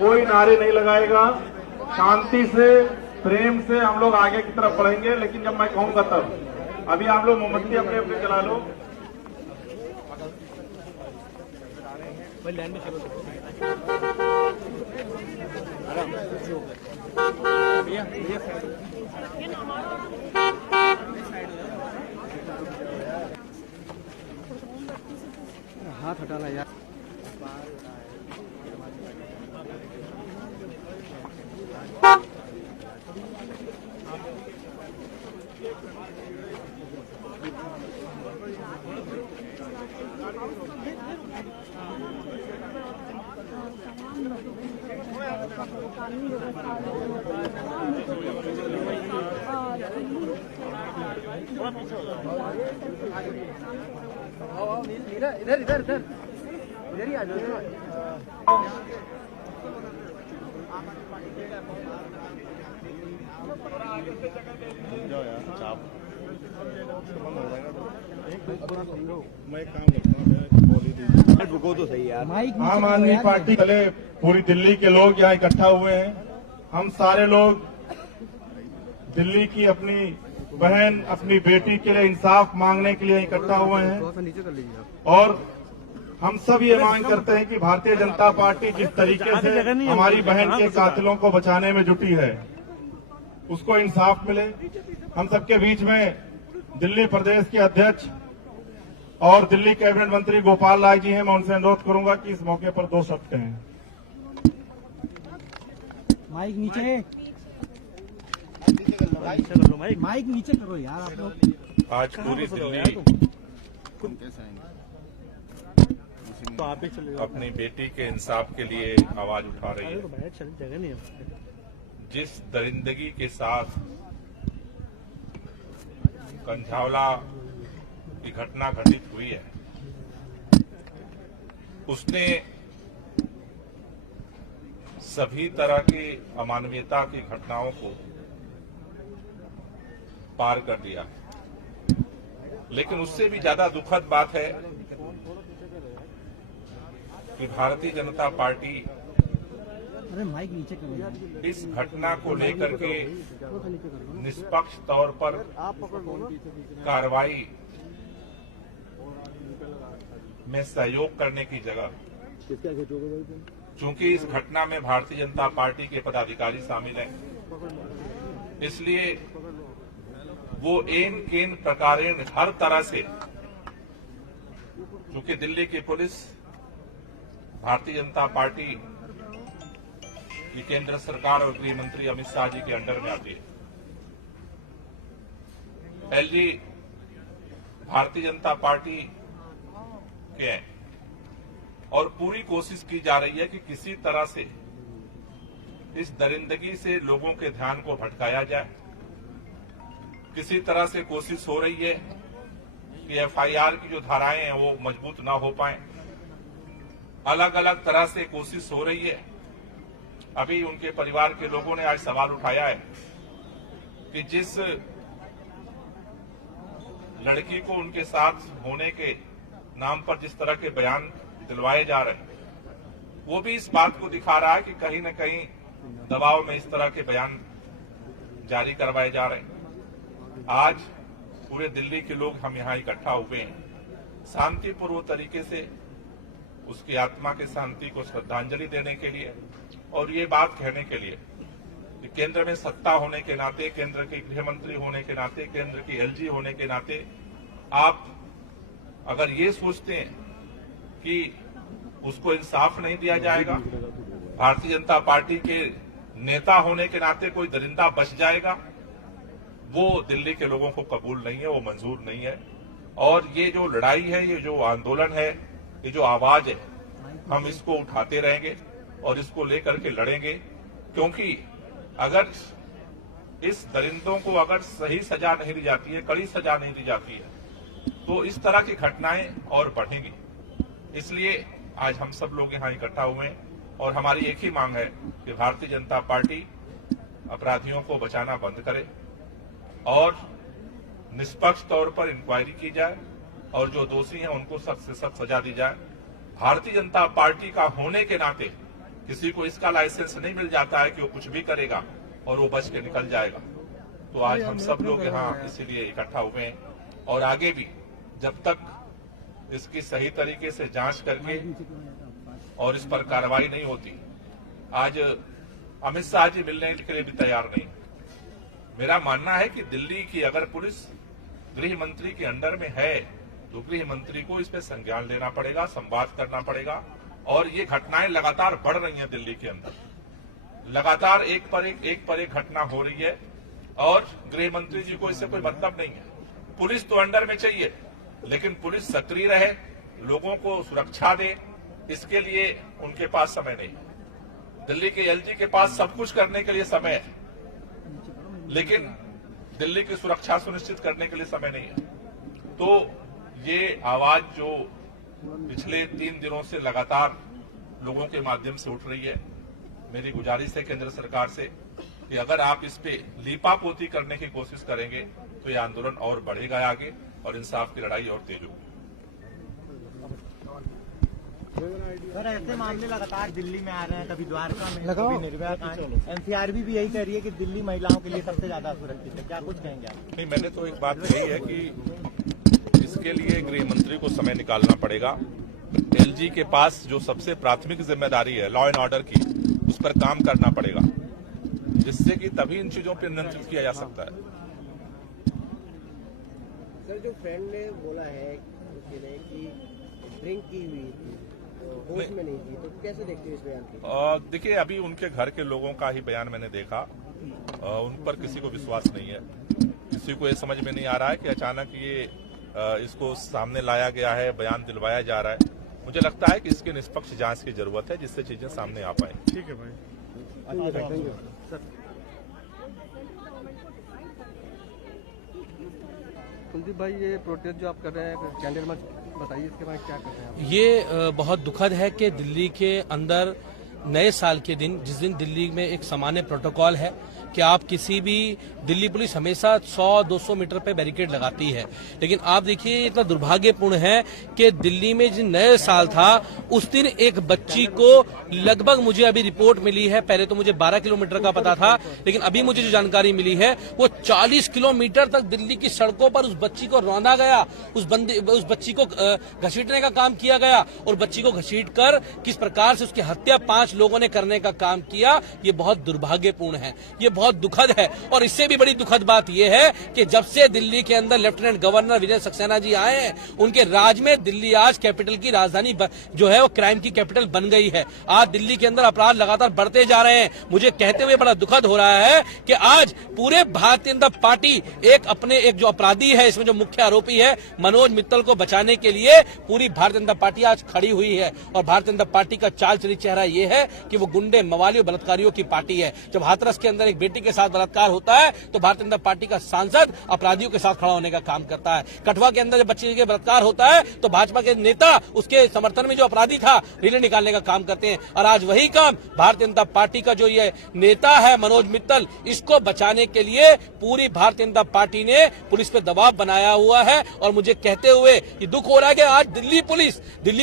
कोई नारे नहीं लगाएगा, शांति से प्रेम से हम लोग आगे की तरफ बढ़ेंगे, लेकिन जब मैं कहूंगा तब। अभी आप लोग मोमबत्ती अपने अपने जला लो। हाथ हटा ला यार। इधर इधर इधर इधर ही आ जाओ। मैं काम करता हूँ, रुको तो सही यार। आम आदमी पार्टी पहले पूरी दिल्ली के लोग यहाँ इकट्ठा हुए हैं। हम सारे लोग दिल्ली की अपनी बहन, अपनी बेटी के लिए इंसाफ मांगने के लिए इकट्ठा हुए हैं और हम सब ये मांग करते हैं कि भारतीय जनता पार्टी जिस तरीके से हमारी बहन के कातिलों को बचाने में जुटी है, उसको इंसाफ मिले। हम सबके बीच में दिल्ली प्रदेश के अध्यक्ष और दिल्ली कैबिनेट मंत्री गोपाल राय जी हैं। मैं उनसे अनुरोध करूंगा कि इस मौके पर 2 शब्द कहें। माइक नीचे माइक नीचे करो यार आप लोग। आज पूरी दिल्ली तो आप ही चले अपनी बेटी के इंसाफ के लिए आवाज उठा रही है। जिस दरिंदगी के साथ कंझावला की घटना घटित हुई है, उसने सभी तरह की अमानवीयता की घटनाओं को पार कर दिया। लेकिन उससे भी ज्यादा दुखद बात है कि भारतीय जनता पार्टी माइक नीचे करो। इस घटना को लेकर के निष्पक्ष तौर पर कार्रवाई में सहयोग करने की जगह, चूंकि इस घटना में भारतीय जनता पार्टी के पदाधिकारी शामिल हैं, इसलिए वो एन केन प्रकारेण हर तरह से, चूंकि दिल्ली की पुलिस भारतीय जनता पार्टी की केंद्र सरकार और गृह मंत्री अमित शाह जी के अंडर में आती है, एलजी भारतीय जनता पार्टी के हैं और पूरी कोशिश की जा रही है कि किसी तरह से इस दरिंदगी से लोगों के ध्यान को भटकाया जाए। किसी तरह से कोशिश हो रही है कि एफआईआर की जो धाराएं हैं वो मजबूत ना हो पाए। अलग अलग तरह से कोशिश हो रही है। अभी उनके परिवार के लोगों ने आज सवाल उठाया है कि जिस लड़की को उनके साथ होने के नाम पर जिस तरह के बयान दिलवाए जा रहे हैं, वो भी इस बात को दिखा रहा है कि कहीं न कहीं दबाव में इस तरह के बयान जारी करवाए जा रहे हैं। आज पूरे दिल्ली के लोग हम यहाँ इकट्ठा हुए हैं शांतिपूर्वक तरीके से उसकी आत्मा की शांति को श्रद्धांजलि देने के लिए और ये बात कहने के लिए कि केंद्र में सत्ता होने के नाते, केंद्र के गृह मंत्री होने के नाते, केंद्र की एलजी होने के नाते, आप अगर ये सोचते हैं कि उसको इंसाफ नहीं दिया जाएगा, भारतीय जनता पार्टी के नेता होने के नाते कोई दरिंदा बच जाएगा, वो दिल्ली के लोगों को कबूल नहीं है, वो मंजूर नहीं है। और ये जो लड़ाई है, ये जो आंदोलन है, ये जो आवाज है, हम इसको उठाते रहेंगे और इसको लेकर के लड़ेंगे, क्योंकि अगर इस दरिंदों को अगर सही सजा नहीं दी जाती है, कड़ी सजा नहीं दी जाती है, तो इस तरह की घटनाएं और बढ़ेंगी। इसलिए आज हम सब लोग यहाँ इकट्ठा हुए हैं और हमारी एक ही मांग है कि भारतीय जनता पार्टी अपराधियों को बचाना बंद करे और निष्पक्ष तौर पर इंक्वायरी की जाए और जो दोषी हैं उनको सख्त से सख्त सजा दी जाए। भारतीय जनता पार्टी का होने के नाते किसी को इसका लाइसेंस नहीं मिल जाता है कि वो कुछ भी करेगा और वो बच के निकल जाएगा। तो आज हम सब लोग यहाँ इसीलिए इकट्ठा हुए हैं और आगे भी जब तक इसकी सही तरीके से जांच करके और इस पर कार्रवाई नहीं होती, आज अमित शाह जी मिलने के लिए भी तैयार नहीं। मेरा मानना है कि दिल्ली की अगर पुलिस गृह मंत्री के अंडर में है तो गृह मंत्री को इस पे संज्ञान लेना पड़ेगा, संवाद करना पड़ेगा। और ये घटनाएं लगातार बढ़ रही हैं दिल्ली के अंदर, लगातार एक पर एक घटना हो रही है और गृह मंत्री जी को इससे कोई मतलब नहीं है। पुलिस तो अंडर में चाहिए, लेकिन पुलिस सक्रिय रहे, लोगों को सुरक्षा दे, इसके लिए उनके पास समय नहीं है। दिल्ली के एलजी के पास सब कुछ करने के लिए समय है, लेकिन दिल्ली की सुरक्षा सुनिश्चित करने के लिए समय नहीं है। तो ये आवाज जो पिछले 3 दिनों से लगातार लोगों के माध्यम से उठ रही है, मेरी गुजारिश है केंद्र सरकार से कि अगर आप इस पे लीपापोती करने की कोशिश करेंगे तो ये आंदोलन और बढ़ेगा आगे और इंसाफ की लड़ाई और तेज होगी। सर, ऐसे मामले लगातार दिल्ली में आ रहे हैं, कभी द्वारका में, कभी निर्भया कांड। एनसीआरबी भी यही कह रही है कि दिल्ली महिलाओं के लिए सबसे ज्यादा सुरक्षित है। क्या कुछ कहेंगे आप? नहीं, मैंने तो एक बात कही है कि इसके लिए गृह मंत्री को समय निकालना पड़ेगा। एलजी के पास जो सबसे प्राथमिक जिम्मेदारी है लॉ एंड ऑर्डर की, उस पर काम करना पड़ेगा, जिससे कि तभी इन चीजों पर नियंत्रित किया जा सकता है। सर, जो फ्रेंड ने बोला है कि ड्रिंक की हुई थी, होश में नहीं थी, तो कैसे देखते हो इस बयान को? देखिए, अभी उनके घर के लोगों का ही बयान मैंने देखा, उन पर किसी को विश्वास नहीं है। किसी को ये समझ में नहीं आ रहा है कि अचानक ये इसको सामने लाया गया है, बयान दिलवाया जा रहा है। मुझे लगता है कि इसकी निष्पक्ष जांच की जरूरत है, जिससे चीजें सामने आ पाए। ठीक है भाई। कुलदीप भाई, ये प्रोटेस्ट जो आप कर रहे हैं कैंडल मार्च, बताइए इसके बारे में क्या कर रहे हैं आप? ये बहुत दुखद है कि दिल्ली के अंदर नए साल के दिन, जिस दिन दिल्ली में एक सामान्य प्रोटोकॉल है कि आप किसी भी, दिल्ली पुलिस हमेशा 100-200 मीटर पे बैरिकेड लगाती है, लेकिन आप देखिए इतना दुर्भाग्यपूर्ण है कि दिल्ली में जिस नए साल था उस दिन एक बच्ची को लगभग, मुझे अभी रिपोर्ट मिली है, पहले तो मुझे 12 किलोमीटर का पता था, लेकिन अभी मुझे जो जानकारी मिली है वो 40 किलोमीटर तक दिल्ली की सड़कों पर उस बच्ची को रौंदा गया, उस बच्ची को घसीटने का काम किया गया और बच्ची को घसीट कर किस प्रकार से उसकी हत्या 5 लोगों ने करने का काम किया। ये बहुत दुर्भाग्यपूर्ण है, ये बहुत दुखद है। और इससे भी बड़ी दुखद बात यह है कि जब से दिल्ली के अंदर लेफ्टिनेंट गवर्नर विजय सक्सेना जी आए हैं, उनके राज में दिल्ली आज कैपिटल की राजधानी जो है वो क्राइम की कैपिटल बन गई है। आज दिल्ली के अंदर अपराध लगातार बढ़ते जा रहे हैं। मुझे कहते हुए बड़ा दुखद हो रहा है कि आज पूरे भारतीय जनता पार्टी एक जो अपराधी है, इसमें जो मुख्य आरोपी है मनोज मित्तल को बचाने के लिए पूरी भारतीय जनता पार्टी आज खड़ी हुई है। और भारतीय जनता पार्टी का चाल चली चेहरा यह है कि वो गुंडे, मवालियों, बलात्कारियों की पार्टी है। जब हाथरस के अंदर एक बेटी के साथ बलात्कार होता है तो भारतीय जनता पार्टी का सांसद अपराधियों के साथ खड़ा होने का काम करता है। कठुआ के अंदर जब बच्ची के बलात्कार होता है तो भाजपा के नेता उसके समर्थन में जो अपराधी था रिले निकालने का काम करते हैं। और आज वही काम भारतीय जनता पार्टी का जो ये नेता है मनोज मित्तल, इसको बचाने के लिए पूरी भारतीय जनता पार्टी ने पुलिस पे दबाव बनाया हुआ है। और मुझे कहते हुए ये दुख हो रहा है कि आज दिल्ली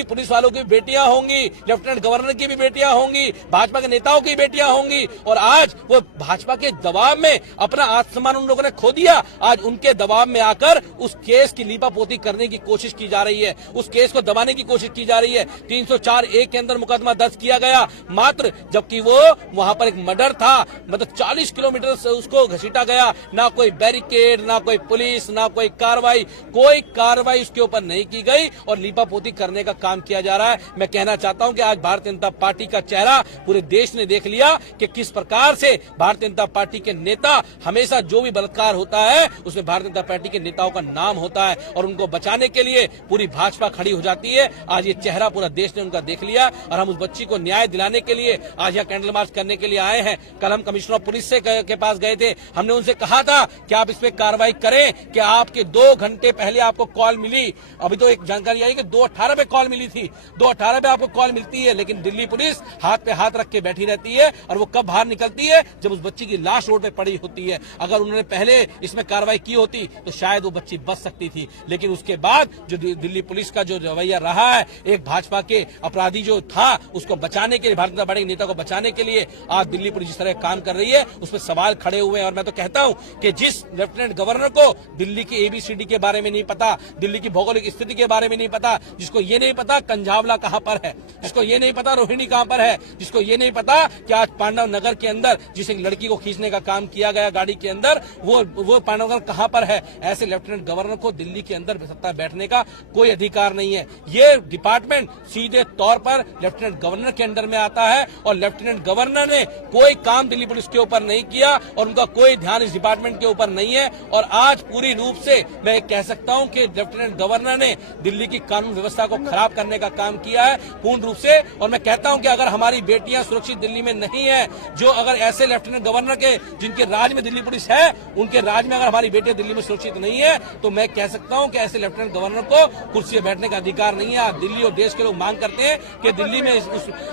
पुलिस वालों की बेटियां होंगी, लेफ्टिनेंट गवर्नर की भी बेटियां होंगी, भाजपा के नेताओं की बेटियां होंगी, और आज वो भाजपा के दबाव में अपना आत्मसम्मान उन लोगों ने खो दिया। आज उनके दबाव में आकर उस केस की लीपापोती करने की कोशिश की जा रही है, उस केस को दबाने की कोशिश की जा रही है। 304(a) के अंदर मुकदमा दर्ज किया गया मात्र, जबकि वो वहां पर एक मर्डर था, मतलब 40 किलोमीटर से उसको घसीटा गया। ना कोई बैरिकेड, ना कोई पुलिस, ना कोई कार्रवाई उसके ऊपर नहीं की गई और लीपापोती करने का काम किया जा रहा है। मैं कहना चाहता हूं कि आज भारतीय जनता पार्टी का चेहरा पूरे देश ने देख लिया कि किस प्रकार से भारतीय जनता पार्टी के नेता हमेशा जो भी बलात्कार होता है उसमें भारतीय जनता पार्टी के नेताओं का नाम होता है और उनको बचाने के लिए पूरी भाजपा खड़ी हो जाती है। आज ये चेहरा पूरा देश ने उनका देख लिया और हम उस बच्ची को न्याय दिलाने के लिए आज यहाँ कैंडल मार्च करने के लिए आए हैं। कल हम कमिश्नर ऑफ पुलिस के पास गए थे, हमने उनसे कहा था कि आप इस पे कार्रवाई करें कि आपके 2 घंटे पहले आपको कॉल मिली। अभी तो एक जानकारी आई कि 2:18 पे कॉल मिली थी, 2:18 पे आपको कॉल मिलती है, लेकिन दिल्ली पुलिस हाथ पे हाथ रख के बैठी रहती है और वो कब बाहर निकलती है जब उस बच्ची की लाश रोड पे पड़ी होती है। अगर उन्होंने पहले इसमें कार्रवाई की होती तो शायद वो बच्ची बच सकती थी, लेकिन उसके बाद जो दिल्ली पुलिस का जो रवैया रहा है, एक भाजपा के अपराधी जो था उसको बचाने के लिए, भारतीय जनता पार्टी के नेता को बचाने के लिए आज दिल्ली पुलिस जिस तरह काम कर रही है उस पर सवाल खड़े हुए हैं। और मैं तो कहता हूं कि जिस लेफ्टिनेंट गवर्नर को दिल्ली की एबीसीडी के बारे में नहीं पता, दिल्ली की भौगोलिक स्थिति के बारे में नहीं पता, जिसको ये नहीं पता कंझावला कहां पर है, जिसको ये नहीं पता रोहिणी कहां पर है, जिसको ये नहीं पता कि आज पांडव नगर के अंदर जिस एक लड़की को खींचने का काम किया गया गाड़ी के अंदर, वो पांडव नगर कहां पर है, ऐसे लेफ्टिनेंट गवर्नर को दिल्ली के अंदर सत्ता बैठने का कोई अधिकार नहीं है। ये डिपार्टमेंट सीधे तौर पर लेफ्टिनेंट गवर्नर के अंडर में आता है और लेफ्टिनेंट गवर्नर ने कोई काम दिल्ली पुलिस के ऊपर नहीं किया और उनका कोई ध्यान इस डिपार्टमेंट के ऊपर नहीं है। और आज पूरी रूप से मैं कह सकता हूं कि लेफ्टिनेंट गवर्नर ने दिल्ली की कानून व्यवस्था को खराब करने का काम किया है पूर्ण रूप से। और मैं कहता हूं कि अगर हमारी बेटियां सुरक्षित दिल्ली में नहीं है, जो अगर ऐसे लेफ्टिनेंट गवर्नर के जिनके राज में दिल्ली पुलिस है, उनके राज में अगर हमारी बेटियां दिल्ली में सुरक्षित नहीं है, तो मैं कह सकता हूं कि ऐसे लेफ्टिनेंट गवर्नर को कुर्सी पर बैठने का अधिकार नहीं है। आज दिल्ली और देश के लोग मांग करते हैं कि दिल्ली में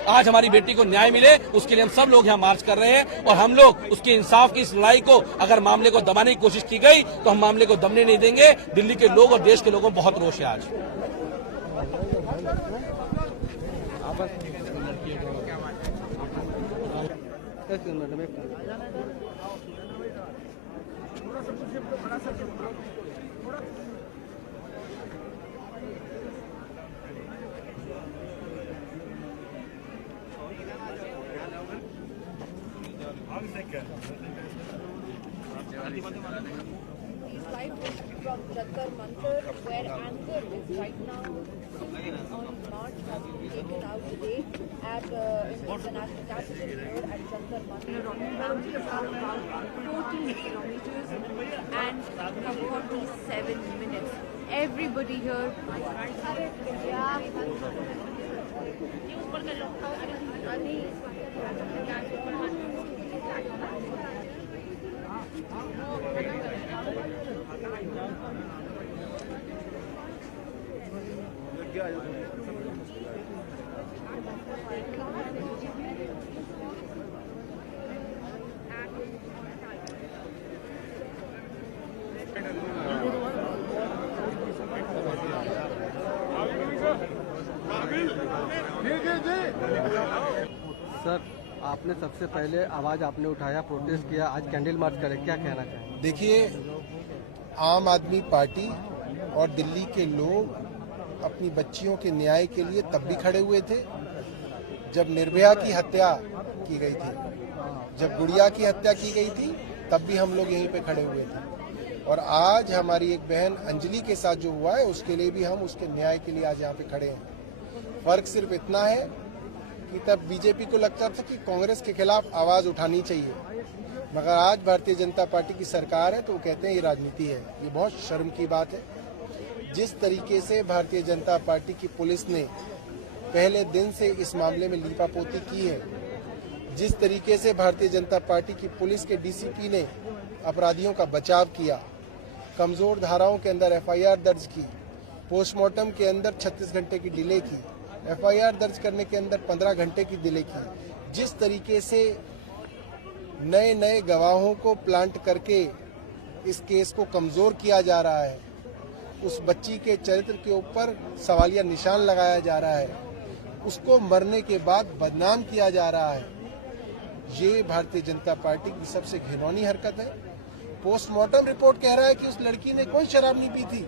आज हमारी बेटी को न्याय मिले, उसके लिए हम सब लोग यहाँ मार्च कर रहे हैं और हम लोग उसके इंसाफ की इस लड़ाई को, अगर मामले को दबाने की कोशिश की गई तो हम मामले को दबने नहीं देंगे। दिल्ली के लोग और देश के लोगों को बहुत रोष है आज। From Jattar Mantar, where Anchor is right now, on march has been taken out today at International Capital Road at Jattar Mantar. Families are about 14 kilometers and 47 minutes. Everybody here. Sir, आपने सबसे पहले आवाज आपने उठाया, protest किया, आज candle march करे, क्या कहना चाहेंगे? देखिए, आम आदमी पार्टी और दिल्ली के लोग अपनी बच्चियों के न्याय के लिए तब भी खड़े हुए थे जब निर्भया की हत्या की गई थी, जब गुड़िया की हत्या की गई थी, तब भी हम लोग यहीं पे खड़े हुए थे। और आज हमारी एक बहन अंजलि के साथ जो हुआ है उसके लिए भी हम उसके न्याय के लिए आज यहाँ पे खड़े हैं। फर्क सिर्फ इतना है कि तब बीजेपी को लगता था कि कांग्रेस के खिलाफ आवाज उठानी चाहिए, मगर आज भारतीय जनता पार्टी की सरकार है तो वो कहते हैं ये राजनीति है। ये बहुत शर्म की बात है। जिस तरीके से भारतीय जनता पार्टी की पुलिस ने पहले दिन से इस मामले में लीपापोती की है, जिस तरीके से भारतीय जनता पार्टी की पुलिस के डीसीपी ने अपराधियों का बचाव किया, कमजोर धाराओं के अंदर एफआईआर दर्ज की, पोस्टमार्टम के अंदर 36 घंटे की डिले की, एफआईआर दर्ज करने के अंदर 15 घंटे की डिले की, जिस तरीके से नए नए गवाहों को प्लांट करके इस केस को कमजोर किया जा रहा है, उस बच्ची के चरित्र के ऊपर सवालिया निशान लगाया जा रहा है, उसको मरने के बाद बदनाम किया जा रहा है, ये भारतीय जनता पार्टी की सबसे घिनौनी हरकत है। पोस्टमार्टम रिपोर्ट कह रहा है कि उस लड़की ने कोई शराब नहीं पी थी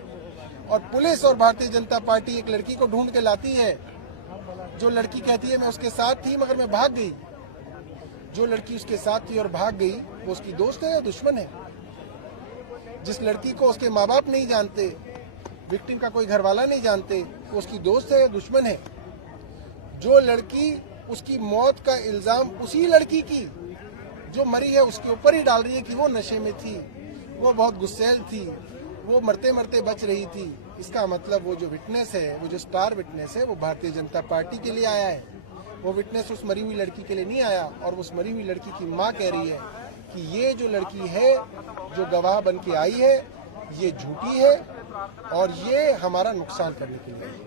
और पुलिस और भारतीय जनता पार्टी एक लड़की को ढूंढ के लाती है, जो लड़की कहती है मैं उसके साथ थी मगर मैं भाग गई। जो लड़की उसके साथ थी और भाग गई वो उसकी दोस्त है या दुश्मन है? जिस लड़की को उसके माँ बाप नहीं जानते, विक्टिम का कोई घर वाला नहीं जानते, वो उसकी दोस्त है या दुश्मन है? जो लड़की, उसकी मौत का इल्जाम उसी लड़की की जो मरी है उसके ऊपर ही डाल रही है कि वो नशे में थी, वो बहुत गुस्सैल थी, वो मरते मरते बच रही थी। इसका मतलब वो जो विटनेस है, वो जो स्टार विटनेस है, वो भारतीय जनता पार्टी के लिए आया है। वो विटनेस उस मरी हुई लड़की के लिए नहीं आया। और उस मरी हुई लड़की की माँ कह रही है कि ये जो लड़की है, जो गवाह बन के आई है, ये झूठी है और ये हमारा नुकसान करने के लिए आई है।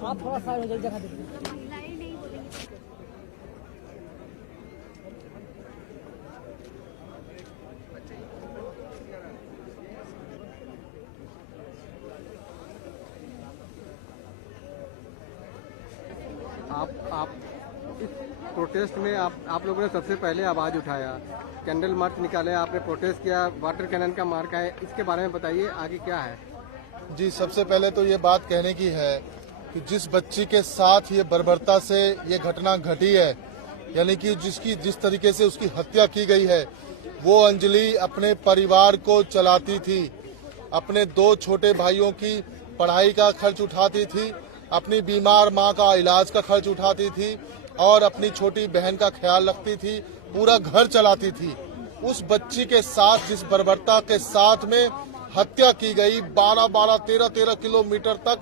आप थोड़ा सा जगह दीजिए। आप इस प्रोटेस्ट में आप लोगों ने सबसे पहले आवाज़ उठाया, कैंडल मार्च निकाले, आपने प्रोटेस्ट किया, वाटर कैनन का मार्का है, इसके बारे में बताइए आगे क्या है। जी, सबसे पहले तो ये बात कहने की है कि जिस बच्ची के साथ ये बर्बरता से ये घटना घटी है, यानी कि जिस तरीके से उसकी हत्या की गई है, वो अंजलि अपने परिवार को चलाती थी, अपने 2 छोटे भाइयों की पढ़ाई का खर्च उठाती थी, अपनी बीमार माँ का इलाज का खर्च उठाती थी और अपनी छोटी बहन का ख्याल रखती थी, पूरा घर चलाती थी। उस बच्ची के साथ जिस बर्बरता के साथ में हत्या की गई, 12-12, 13-13 किलोमीटर तक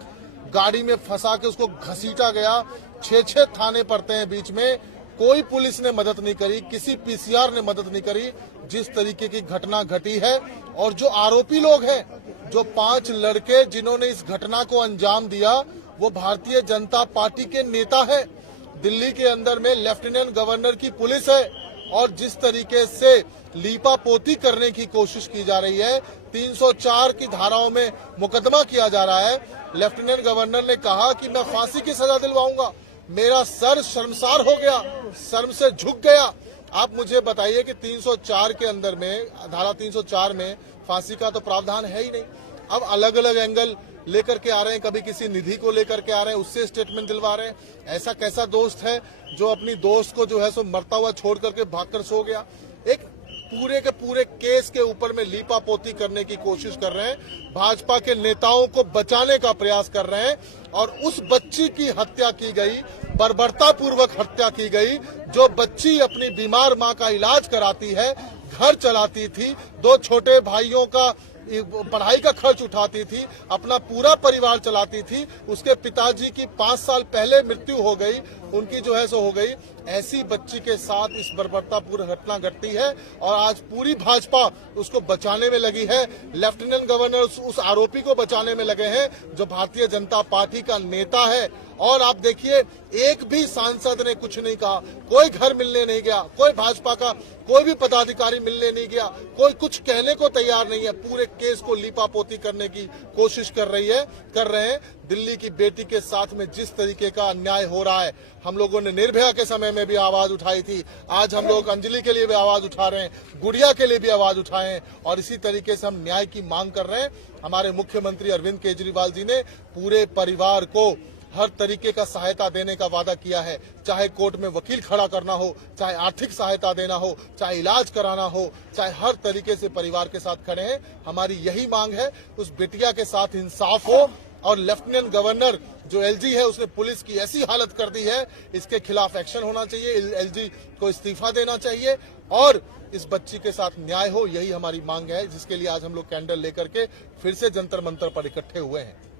गाड़ी में फंसा के उसको घसीटा गया, 6-6 थाने पड़ते हैं बीच में, कोई पुलिस ने मदद नहीं करी, किसी पीसीआर ने मदद नहीं करी। जिस तरीके की घटना घटी है और जो आरोपी लोग हैं, जो 5 लड़के जिन्होंने इस घटना को अंजाम दिया, वो भारतीय जनता पार्टी के नेता है। दिल्ली के अंदर में लेफ्टिनेंट गवर्नर की पुलिस है और जिस तरीके से लीपापोती करने की कोशिश की जा रही है, 304 की धाराओं में मुकदमा किया जा रहा है। लेफ्टिनेंट गवर्नर ने कहा कि मैं फांसी की सजा दिलवाऊंगा। मेरा सर शर्मसार हो गया, शर्म से झुक गया। आप मुझे बताइए कि 304 के अंदर में, धारा 304 में फांसी का तो प्रावधान है ही नहीं। अब अलग अलग एंगल लेकर के आ रहे हैं, कभी किसी निधि को लेकर के आ रहे हैं, उससे स्टेटमेंट दिलवा रहे हैं। ऐसा कैसा दोस्त है जो अपनी दोस्त को जो है सो मरता हुआ छोड़ करके भागकर सो गया। एक पूरे के पूरे केस के ऊपर में लीपापोती करने की कोशिश कर रहे हैं, भाजपा के नेताओं को बचाने का प्रयास कर रहे हैं। और उस बच्ची की हत्या की गई, बर्बरता पूर्वक हत्या की गई, जो बच्ची अपनी बीमार माँ का इलाज कराती है, घर चलाती थी, 2 छोटे भाइयों का पढ़ाई का खर्च उठाती थी, अपना पूरा परिवार चलाती थी। उसके पिताजी की 5 साल पहले मृत्यु हो गई, उनकी जो है सो हो गई। ऐसी बच्ची के साथ इस बर्बरतापूर्ण घटना घटती है और आज पूरी भाजपा उसको बचाने में लगी है। लेफ्टिनेंट गवर्नर उस आरोपी को बचाने में लगे हैं जो भारतीय जनता पार्टी का नेता है। और आप देखिए, एक भी सांसद ने कुछ नहीं कहा, कोई घर मिलने नहीं गया, कोई भाजपा का कोई भी पदाधिकारी मिलने नहीं गया, कोई कुछ कहने को तैयार नहीं है। पूरे केस को लीपापोती करने की कोशिश कर रहे हैं। दिल्ली की बेटी के साथ में जिस तरीके का अन्याय हो रहा है, हम लोगों ने निर्भया के समय में भी आवाज उठाई थी, आज हम लोग अंजलि के लिए भी आवाज उठा रहे हैं, गुड़िया के लिए भी आवाज उठाए हैं और इसी तरीके से हम न्याय की मांग कर रहे हैं। हमारे मुख्यमंत्री अरविंद केजरीवाल जी ने पूरे परिवार को हर तरीके का सहायता देने का वादा किया है, चाहे कोर्ट में वकील खड़ा करना हो, चाहे आर्थिक सहायता देना हो, चाहे इलाज कराना हो, चाहे हर तरीके से परिवार के साथ खड़े हैं। हमारी यही मांग है, उस बिटिया के साथ इंसाफ हो और लेफ्टिनेंट गवर्नर जो एलजी है उसने पुलिस की ऐसी हालत कर दी है, इसके खिलाफ एक्शन होना चाहिए। एलजी को इस्तीफा देना चाहिए और इस बच्ची के साथ न्याय हो, यही हमारी मांग है, जिसके लिए आज हम लोग कैंडल लेकर के फिर से जंतर मंतर पर इकट्ठे हुए हैं।